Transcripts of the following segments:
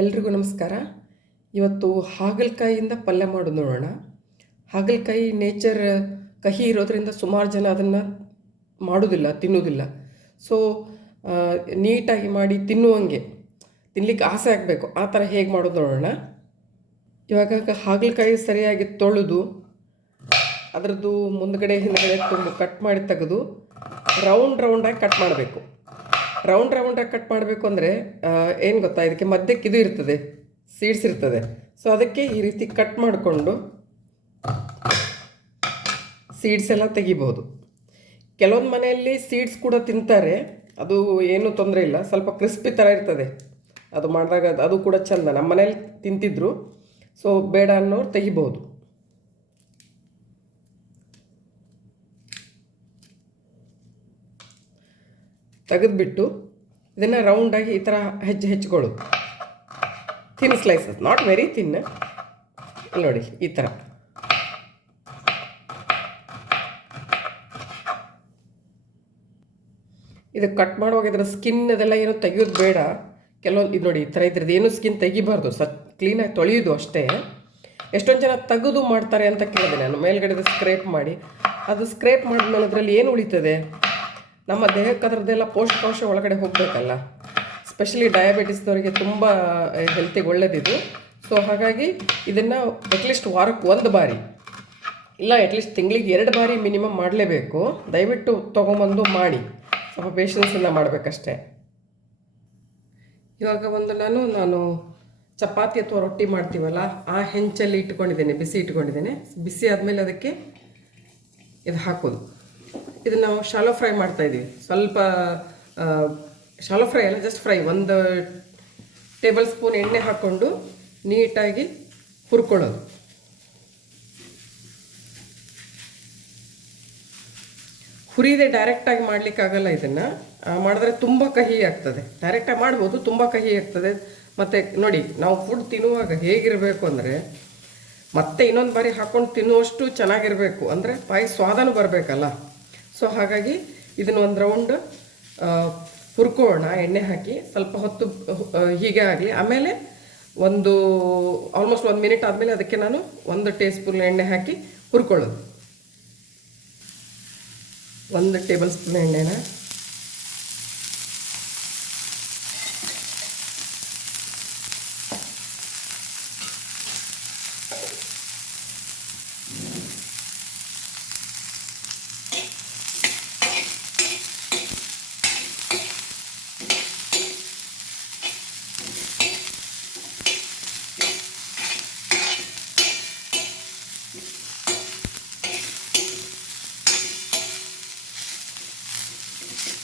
ಎಲ್ರಿಗೂ ನಮಸ್ಕಾರ. ಇವತ್ತು ಹಾಗಲಕಾಯಿಯಿಂದ ಪಲ್ಯ ಮಾಡೋದು ನೋಡೋಣ. ಹಾಗಲಕಾಯಿ ನೇಚರ್ ಕಹಿ ಇರೋದರಿಂದ ಸುಮಾರು ಜನ ಅದನ್ನು ಮಾಡೋದಿಲ್ಲ, ತಿನ್ನೋದಿಲ್ಲ. ಸೊ ನೀಟಾಗಿ ಮಾಡಿ ತಿನ್ನುವಂಗೆ, ತಿನ್ಲಿಕ್ಕೆ ಆಸೆ ಆಗಬೇಕು. ಆ ಥರ ಹೇಗೆ ಮಾಡೋದು ನೋಡೋಣ. ಇವಾಗ ಹಾಗಲಕಾಯಿ ಸರಿಯಾಗಿ ತೊಳೆದು, ಅದರದ್ದು ಮುಂದ್ಗಡೆ ಹಿಂದ್ಗಡೆ ತುಂಬ ಕಟ್ ಮಾಡಿ ತೆಗೆದು ರೌಂಡ್ ರೌಂಡಾಗಿ ಕಟ್ ಮಾಡಬೇಕು. ರೌಂಡ್ ರೌಂಡಾಗಿ ಕಟ್ ಮಾಡಬೇಕು ಅಂದರೆ ಏನು ಗೊತ್ತಾ? ಇದಕ್ಕೆ ಮಧ್ಯಕ್ಕೆ ಇದು ಇರ್ತದೆ ಸೀಡ್ಸ್ ಇರ್ತದೆ. ಸೊ ಅದಕ್ಕೆ ಈ ರೀತಿ ಕಟ್ ಮಾಡಿಕೊಂಡು ಸೀಡ್ಸ್ ಎಲ್ಲ ತೆಗಿಬೋದು. ಕೆಲವೊಂದು ಮನೆಯಲ್ಲಿ ಸೀಡ್ಸ್ ಕೂಡ ತಿಂತಾರೆ. ಅದು ಏನೂ ತೊಂದರೆ ಇಲ್ಲ. ಸ್ವಲ್ಪ ಕ್ರಿಸ್ಪಿ ಥರ ಇರ್ತದೆ. ಅದು ಮಾಡಿದಾಗ ಅದು ಕೂಡ ಚೆಂದ. ನಮ್ಮ ಮನೇಲಿ ತಿಂತಿದ್ರು. ಸೊ ಬೇಡ ಅನ್ನೋರು ತೆಗಿಬೋದು. ತೆಗೆದುಬಿಟ್ಟು ಇದನ್ನು ರೌಂಡಾಗಿ ಈ ಥರ ಹೆಚ್ಚು ಹೆಚ್ಚಿಕೊಳ್ಳೋದು thin slices not very thin ನೋಡಿ, ಈ ಥರ ಇದು ಕಟ್ ಮಾಡುವಾಗ ಇದರ ಸ್ಕಿನ್ ಅದೆಲ್ಲ ಏನು ತೆಗೆಯೋದು ಬೇಡ. ಕೆಲವೊಂದು ಇದು ನೋಡಿ, ಈ ಥರ ಇದ್ರದ್ದು ಏನು ಸ್ಕಿನ್ ತೆಗಿಬಾರ್ದು. ಸ ಕ್ಲೀನಾಗಿ ತೊಳೆಯೋದು ಅಷ್ಟೇ. ಎಷ್ಟೊಂದು ಜನ ತೆಗೆದು ಮಾಡ್ತಾರೆ ಅಂತ ಕೇಳಿದೆ ನಾನು. ಮೇಲ್ಗಡೆ ಸ್ಕ್ರೇಪ್ ಮಾಡಿ. ಅದು ಸ್ಕ್ರೇಪ್ ಮಾಡಿದ್ಮೇಲೆ ಅದರಲ್ಲಿ ಏನು ಉಳಿತದೆ? ನಮ್ಮ ದೇಹಕ್ಕೆ ಅದರದ್ದೆಲ್ಲ ಪೋಷಕಾಂಶ ಒಳಗಡೆ ಹೋಗಬೇಕಲ್ಲ. ಸ್ಪೆಷಲಿ ಡಯಾಬಿಟಿಸ್ದವರಿಗೆ ತುಂಬ ಹೆಲ್ತಿಗೆ ಒಳ್ಳೆಯದಿದು ಸೊ ಹಾಗಾಗಿ ಇದನ್ನು ಅಟ್ಲೀಸ್ಟ್ ವಾರಕ್ಕೆ ಒಂದು ಬಾರಿ, ಇಲ್ಲ ಅಟ್ಲೀಸ್ಟ್ ತಿಂಗಳಿಗೆ ಎರಡು ಬಾರಿ ಮಿನಿಮಮ್ ಮಾಡಲೇಬೇಕು. ದಯವಿಟ್ಟು ತೊಗೊಂಬಂದು ಮಾಡಿ. ಸ್ವಲ್ಪ ಪೇಷನ್ಸಿಂದ ಮಾಡಬೇಕಷ್ಟೇ. ಇವಾಗ ಒಂದು ನಾನು ನಾನು ಚಪಾತಿ ಅಥವಾ ರೊಟ್ಟಿ ಮಾಡ್ತೀವಲ್ಲ, ಆ ಹೆಂಚಲ್ಲಿ ಇಟ್ಕೊಂಡಿದ್ದೇನೆ, ಬಿಸಿ ಇಟ್ಕೊಂಡಿದ್ದೇನೆ. ಬಿಸಿ ಆದಮೇಲೆ ಅದಕ್ಕೆ ಇದು ಹಾಕೋದು. ಇದನ್ನು ನಾವು ಶಾಲೋ ಫ್ರೈ ಮಾಡ್ತಾ ಇದ್ದೀವಿ ಸ್ವಲ್ಪ ಶಾಲೋ ಫ್ರೈ ಅಲ್ಲ ಜಸ್ಟ್ ಫ್ರೈ ಒಂದು ಟೇಬಲ್ ಸ್ಪೂನ್ ಎಣ್ಣೆ ಹಾಕ್ಕೊಂಡು ನೀಟಾಗಿ ಹುರ್ಕೊಳ್ಳೋದು. ಹುರಿದೆ ಡೈರೆಕ್ಟಾಗಿ ಮಾಡಲಿಕ್ಕಾಗಲ್ಲ ಇದನ್ನು. ಮಾಡಿದ್ರೆ ತುಂಬ ಕಹಿ ಆಗ್ತದೆ. ಡೈರೆಕ್ಟಾಗಿ ಮಾಡ್ಬೋದು, ತುಂಬ ಕಹಿ ಆಗ್ತದೆ. ಮತ್ತು ನೋಡಿ, ನಾವು ಫುಡ್ ತಿನ್ನುವಾಗ ಹೇಗಿರಬೇಕು ಅಂದರೆ, ಮತ್ತೆ ಇನ್ನೊಂದು ಬಾರಿ ಹಾಕ್ಕೊಂಡು ತಿನ್ನುವಷ್ಟು ಚೆನ್ನಾಗಿರಬೇಕು. ಅಂದರೆ, ಬಾಯಿ ಸ್ವಾದನೂ ಬರಬೇಕಲ್ಲ. ಸೊ ಹಾಗಾಗಿ ಇದನ್ನ ಒಂದು ರೌಂಡ್ ಹುರ್ಕೊಳ್ಳೋಣ, ಎಣ್ಣೆ ಹಾಕಿ. ಸ್ವಲ್ಪ ಹೊತ್ತು ಹೀಗೆ ಆಗಲಿ. ಆಮೇಲೆ ಒಂದು ಆಲ್ಮೋಸ್ಟ್ ಒಂದು ಮಿನಿಟ್ ಆದಮೇಲೆ ಅದಕ್ಕೆ ನಾನು ಒಂದು ಟೀ ಸ್ಪೂನ್ ಎಣ್ಣೆ ಹಾಕಿ ಹುರ್ಕೊಳ್ಳೋದು. ಒಂದು ಟೇಬಲ್ ಸ್ಪೂನ್ ಎಣ್ಣೆನ.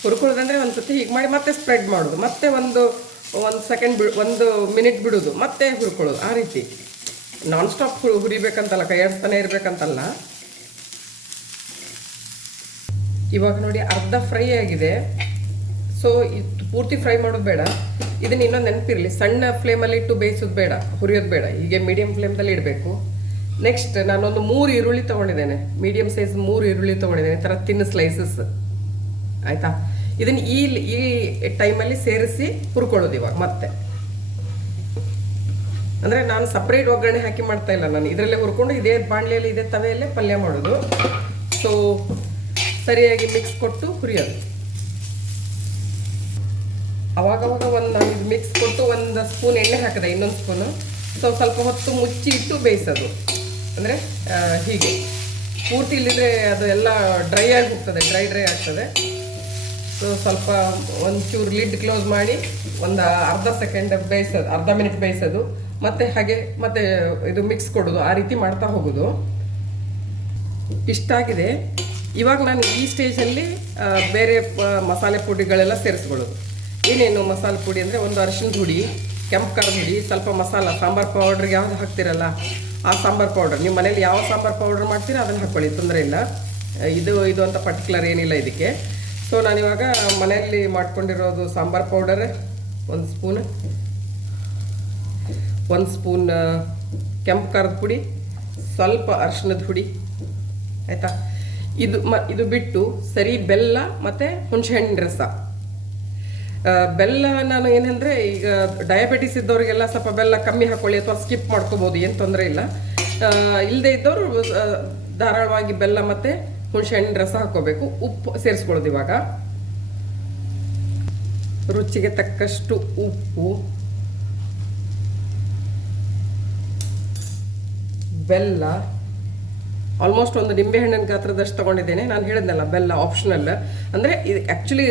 ಹುರ್ಕೊಳ್ಳೋದಂದರೆ ಒಂದು ಸತಿ ಹೀಗೆ ಮಾಡಿ ಮತ್ತೆ ಸ್ಪ್ರೆಡ್ ಮಾಡೋದು. ಮತ್ತೆ ಒಂದು ಒಂದು ಸೆಕೆಂಡ್ ಬಿಡು, ಒಂದು ಮಿನಿಟ್ ಬಿಡೋದು. ಮತ್ತೆ ಹುರ್ಕೊಳ್ಳೋದು. ಆ ರೀತಿ. ನಾನ್ ಸ್ಟಾಪ್ ಹುರಿ, ಹುರಿಬೇಕಂತಲ್ಲ ಕೈ ಆಡಿಸ್ತಾನೆ ಇರಬೇಕಂತಲ್ಲ. ಇವಾಗ ನೋಡಿ, ಅರ್ಧ ಫ್ರೈ ಆಗಿದೆ. ಸೊ ಇದು ಪೂರ್ತಿ ಫ್ರೈ ಮಾಡೋದು ಬೇಡ. ಇದನ್ನ ಇನ್ನೊಂದು ನೆನಪಿರಲಿ. ಸಣ್ಣ ಫ್ಲೇಮಲ್ಲಿ ಇಟ್ಟು ಬೇಯಿಸೋದು ಬೇಡ. ಹುರಿಯೋದು ಬೇಡ. ಹೀಗೆ ಮೀಡಿಯಮ್ ಫ್ಲೇಮ್ದಲ್ಲಿ ಇಡಬೇಕು. ನೆಕ್ಸ್ಟ್ ನಾನೊಂದು ಮೂರು ಈರುಳ್ಳಿ ತೊಗೊಂಡಿದ್ದೇನೆ. ಮೀಡಿಯಮ್ ಸೈಜ್ ಮೂರು ಈರುಳ್ಳಿ ತೊಗೊಂಡಿದ್ದೇನೆ. ಈ ಥರ ತಿನ್ನ ಸ್ಲೈಸಸ್ ಆಯಿತಾ? ಇದನ್ನ ಈ ಈ ಟೈಮಲ್ಲಿ ಸೇರಿಸಿ ಹುರ್ಕೊಳ್ಳೋದು ಇವಾಗ, ಮತ್ತೆ. ಅಂದ್ರೆ ನಾನು ಸಪ್ರೇಟ್ ಒಗ್ಗರಣೆ ಹಾಕಿ ಮಾಡ್ತಾ ಇಲ್ಲ ನಾನು. ಇದರಲ್ಲೇ ಹುರ್ಕೊಂಡು ಇದೇ ಬಾಣಲೆಯಲ್ಲಿ, ಇದೇ ತವೆಯಲ್ಲೇ ಪಲ್ಯ ಮಾಡೋದು. ಸೊ ಸರಿಯಾಗಿ ಮಿಕ್ಸ್ ಕೊಟ್ಟು ಹುರಿಯೋದು. ಅವಾಗವಾಗ ಒಂದು, ನಾನು ಇದು ಮಿಕ್ಸ್ ಕೊಟ್ಟು ಒಂದು ಸ್ಪೂನ್ ಎಣ್ಣೆ ಹಾಕಿದೆ, ಇನ್ನೊಂದು ಸ್ಪೂನು. ಸೊ ಸ್ವಲ್ಪ ಹೊತ್ತು ಮುಚ್ಚಿ ಇಟ್ಟು ಬೇಯಿಸೋದು. ಅಂದರೆ ಹೀಗೆ. ಪೂರ್ತಿ ಇಲ್ಲಿದ್ರೆ ಅದು ಎಲ್ಲ ಡ್ರೈ ಆಗಿ ಹೋಗ್ತದೆ ಡ್ರೈ ಡ್ರೈ ಆಗ್ತದೆ. ಸ್ವಲ್ಪ ಒಂಚೂರು ಲಿಡ್ ಕ್ಲೋಸ್ ಮಾಡಿ ಒಂದು ಅರ್ಧ ಸೆಕೆಂಡ್ ಬೇಯಿಸೋದು ಅರ್ಧ ಮಿನಿಟ್ ಬೇಯಿಸೋದು. ಮತ್ತೆ ಹಾಗೆ, ಮತ್ತೆ ಇದು ಮಿಕ್ಸ್ ಕೊಡೋದು. ಆ ರೀತಿ ಮಾಡ್ತಾ ಹೋಗೋದು. ಇಷ್ಟಾಗಿದೆ ಇವಾಗ ನಾನು ಈ ಸ್ಟೇಜಲ್ಲಿ ಬೇರೆ ಮಸಾಲೆ ಪುಡಿಗಳೆಲ್ಲ ಸೇರಿಸ್ಕೊಳ್ಳೋದು. ಏನೇನು ಮಸಾಲೆ ಪುಡಿ ಅಂದರೆ ಒಂದು ಅರಿಶಿಣದ ಹುಡಿ ಕೆಂಪು ಖಾರದ ಹುಡಿ ಸ್ವಲ್ಪ ಮಸಾಲ, ಸಾಂಬಾರು ಪೌಡ್ರಿಗೆ ಯಾವ್ದು ಹಾಕ್ತಿರಲ್ಲ, ಆ ಸಾಂಬಾರು ಪೌಡ್ರ್ ನಿಮ್ಮ ಮನೇಲಿ ಯಾವ ಸಾಂಬಾರು ಪೌಡರ್ ಮಾಡ್ತೀರಾ, ಅದನ್ನು ಹಾಕ್ಕೊಳ್ಳಿ ತೊಂದರೆ ಇಲ್ಲ. ಇದು ಇದು ಅಂತ ಪರ್ಟಿಕ್ಯುಲರ್ ಏನಿಲ್ಲ ಇದಕ್ಕೆ. ಸೊ ನಾನಿವಾಗ ಮನೆಯಲ್ಲಿ ಮಾಡ್ಕೊಂಡಿರೋದು ಸಾಂಬಾರು ಪೌಡರ್ ಒಂದು ಸ್ಪೂನ್ ಒಂದು ಸ್ಪೂನ್ ಕೆಂಪು ಖಾರದ ಪುಡಿ, ಸ್ವಲ್ಪ ಅರ್ಶಿನದ ಹುಡಿ. ಆಯಿತಾ? ಇದು ಮ, ಇದು ಬಿಟ್ಟು ಸರಿ ಬೆಲ್ಲ ಮತ್ತು ಹುಣಸೆಹಣ್ಣಿನ ರಸ. ಬೆಲ್ಲ ನಾನು ಏನಂದರೆ, ಈಗ ಡಯಾಬಿಟಿಸ್ ಇದ್ದವರಿಗೆಲ್ಲ ಸ್ವಲ್ಪ ಬೆಲ್ಲ ಕಮ್ಮಿ ಹಾಕೊಳ್ಳಿ ಅಥವಾ ಸ್ಕಿಪ್ ಮಾಡ್ಕೋಬೋದು, ಏನು ತೊಂದರೆ ಇಲ್ಲ. ಇಲ್ಲದೆ ಇದ್ದವರು ಧಾರಾಳವಾಗಿ ಬೆಲ್ಲ ಮತ್ತು ಹುಣಸೆಹಣ್ಣಿನ ರಸ ಹಾಕೋಬೇಕು ಉಪ್ಪು ಸೇರಿಸ್ಕೊಳ್ಳೋದು ಇವಾಗ. ರುಚಿಗೆ ತಕ್ಕಷ್ಟು ಉಪ್ಪು. ಬೆಲ್ಲ. ಆಲ್ಮೋಸ್ಟ್ ಒಂದು ನಿಂಬೆಹಣ್ಣಿನ ಗಾತ್ರದಷ್ಟು ತೊಗೊಂಡಿದ್ದೇನೆ. ನಾನು ಹೇಳಿದ್ನಲ್ಲ, ಬೆಲ್ಲ ಆಪ್ಷನಲ್ ಅಂದರೆ ಇದು ಆ್ಯಕ್ಚುಲಿ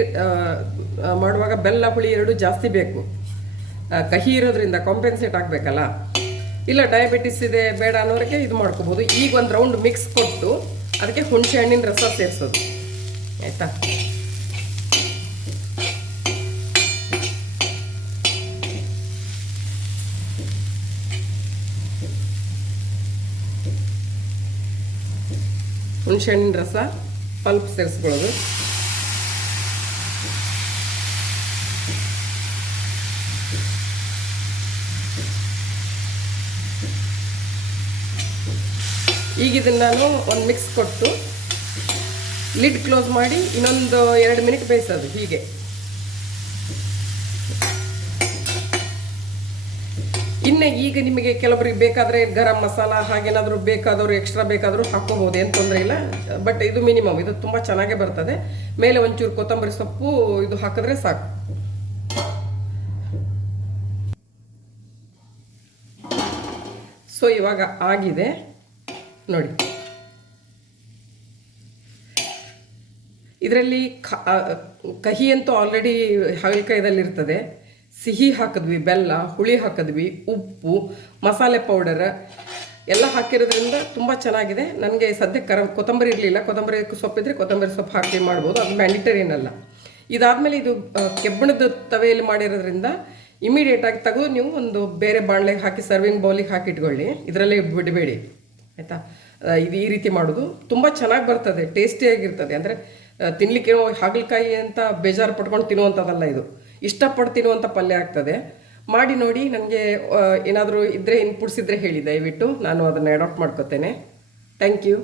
ಮಾಡುವಾಗ ಬೆಲ್ಲ, ಹುಳಿ ಎರಡು ಜಾಸ್ತಿ ಬೇಕು. ಕಹಿ ಇರೋದ್ರಿಂದ ಕಾಂಪೆನ್ಸೇಟ್ ಆಗಬೇಕಲ್ಲ. ಇಲ್ಲ ಡಯಾಬಿಟಿಸ್ ಇದೆ, ಬೇಡ ಅನ್ನೋರಿಗೆ ಇದು ಮಾಡ್ಕೋಬೋದು. ಈಗ ಒಂದು ರೌಂಡ್ ಮಿಕ್ಸ್ ಕೊಟ್ಟು ಅದಕ್ಕೆ ಹುಣಸೆ ಹಣ್ಣಿನ ರಸ ಸೇರಿಸೋದು. ಆಯಿತಾ? ಹುಣಸೆಹಣ್ಣಿನ ರಸ ಪಲ್ಪ್ ಸೇರಿಸ್ಕೊಳ್ಳೋದು. ಈಗ ಇದನ್ನು ನಾನು ಒಂದು ಮಿಕ್ಸ್ ಕೊಟ್ಟು ಲಿಡ್ ಕ್ಲೋಸ್ ಮಾಡಿ ಇನ್ನೊಂದು ಎರಡು ಮಿನಿಟ್ ಬೇಯಿಸೋದು, ಹೀಗೆ. ಇನ್ನು ಈಗ ನಿಮಗೆ ಕೆಲವರಿಗೆ ಬೇಕಾದರೆ ಗರಂ ಮಸಾಲ, ಹಾಗೇನಾದರೂ ಬೇಕಾದವರು ಎಕ್ಸ್ಟ್ರಾ ಬೇಕಾದರೂ ಹಾಕೋಬೋದು ಏನು ತೊಂದರೆ ಇಲ್ಲ. ಬಟ್ ಇದು ಮಿನಿಮಮ್ ಇದು ತುಂಬ ಚೆನ್ನಾಗೇ ಬರ್ತದೆ. ಮೇಲೆ ಒಂಚೂರು ಕೊತ್ತಂಬರಿ ಸೊಪ್ಪು ಇದು ಹಾಕಿದ್ರೆ ಸಾಕು. ಸೊ ಇವಾಗ ಆಗಿದೆ. ನೋಡಿ. ಇದರಲ್ಲಿ ಕಹಿ ಅಂತೂ ಆಲ್ರೆಡಿ ಹಾಗಲಕಾಯದಲ್ಲಿ ಇರ್ತದೆ ಸಿಹಿ ಹಾಕಿದ್ವಿ, ಬೆಲ್ಲ, ಹುಳಿ ಹಾಕಿದ್ವಿ, ಉಪ್ಪು, ಮಸಾಲೆ ಪೌಡರ್ ಎಲ್ಲ ಹಾಕಿರೋದ್ರಿಂದ ತುಂಬ ಚೆನ್ನಾಗಿದೆ. ನನಗೆ ಸದ್ಯಕ್ಕೆ ಕರ, ಕೊತ್ತಂಬರಿ ಇರಲಿಲ್ಲ. ಕೊತ್ತಂಬರಿ ಸೊಪ್ಪಿದ್ರೆ ಕೊತ್ತಂಬರಿ ಸೊಪ್ಪು ಹಾಕಿ ಮಾಡ್ಬೋದು. ಅದು ಮ್ಯಾಂಡಿಟರಿನ್ ಅಲ್ಲ ಇದಾದಮೇಲೆ ಇದು ಕೆಬ್ಬಣದ ತವೆಯಲ್ಲಿ ಮಾಡಿರೋದ್ರಿಂದ ಇಮಿಡಿಯೇಟಾಗಿ ತೆಗೆದು ನೀವು ಒಂದು ಬೇರೆ ಬಾಣಲೆಗೆ ಹಾಕಿ ಸರ್ವಿಂಗ್ ಬೌಲಿಗೆ ಹಾಕಿಟ್ಕೊಳ್ಳಿ. ಇದರಲ್ಲೇ ಬಿಡಬೇಡಿ. ಆಯಿತಾ? ಇದು ಈ ರೀತಿ ಮಾಡೋದು ತುಂಬ ಚೆನ್ನಾಗಿ ಬರ್ತದೆ ಟೇಸ್ಟಿಯಾಗಿರ್ತದೆ ಅಂದರೆ ತಿನ್ನಲಿಕ್ಕೆ ಹಾಗಲಕಾಯಿ ಅಂತ ಬೇಜಾರು ಪಟ್ಕೊಂಡು ತಿನ್ನುವಂಥದ್ದಲ್ಲ ಇದು. ಇಷ್ಟಪಟ್ಟು ತಿನ್ನುವಂಥ ಪಲ್ಯ ಆಗ್ತದೆ. ಮಾಡಿ ನೋಡಿ ನನಗೆ ಏನಾದರೂ ಇದ್ದರೆ ಇನ್ಪುಟ್ಸ್ ಇದ್ದರೆ ಹೇಳಿ, ದಯವಿಟ್ಟು. ನಾನು ಅದನ್ನು ಅಡಾಪ್ಟ್ ಮಾಡ್ಕೋತೇನೆ. Thank you